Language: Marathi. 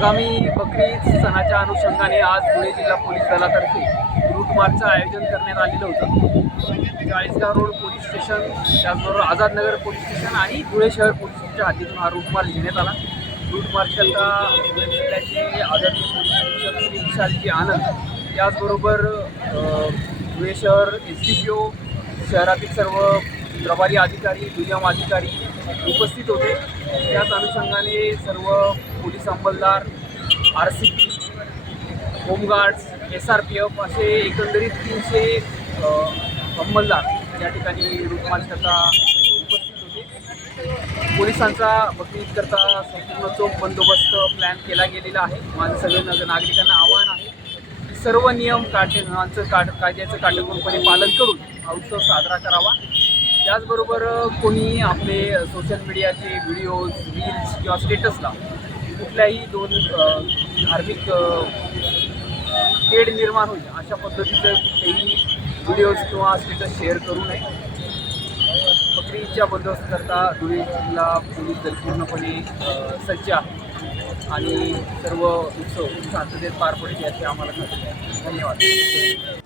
आगामी बकरी ईद सणाच्या अनुषंगाने आज धुळे जिल्हा पोलीस दलातर्फे रूट मार्चचं आयोजन करण्यात आलेलं होतं। चाळीसगाव रोड पोलीस स्टेशन, त्याचबरोबर आझादनगर पोलीस स्टेशन आणि धुळे शहर पोलीस स्टेशनच्या हद्दीतून हा रूट मार्च घेण्यात आला। रूट मार्चकरता धुळे जिल्ह्याचे आदरणीय पोलीस अधीक्षक श्री विशालजी आनंद, त्याचबरोबर धुळे शहर SDPO, शहरातील सर्व प्रभारी अधिकारी, दुय्यम अधिकारी उपस्थित होते। त्याच अनुषंगाने सर्व पोलीस अंमलदार, RCP, होमगार्ड्स, SRPF असे एकंदरीत 300 अंमलदार या ठिकाणी रूट मार्चकरता उपस्थित होते। पोलिसांचा बकरी ईदकरता संपूर्ण चोख बंदोबस्त प्लॅन केला गेलेला आहे। माझं सगळ्या नागरिकांना आवाहन आहे की सर्व नियम कायद्याचं काटेकोरपणे पालन करून हा उत्सव साजरा करावा। त्याचबरोबर कोणी आपले सोशल मीडियाचे व्हिडिओज, रील्स किंवा स्टेटसला कुठल्याही दोन धार्मिक तेढ निर्माण होईल अशा पद्धतीचं कुठलेही व्हिडिओज किंवा स्टेटस शेअर करू नये। बकरी ईदच्या बंदोबस्ताकरता धुळे जिल्हा पोलीस दल पूर्णपणे सज्ज आहे आणि सर्व उत्सव शांततेत पार पडेल याची आम्हाला खात्री आहे। धन्यवाद।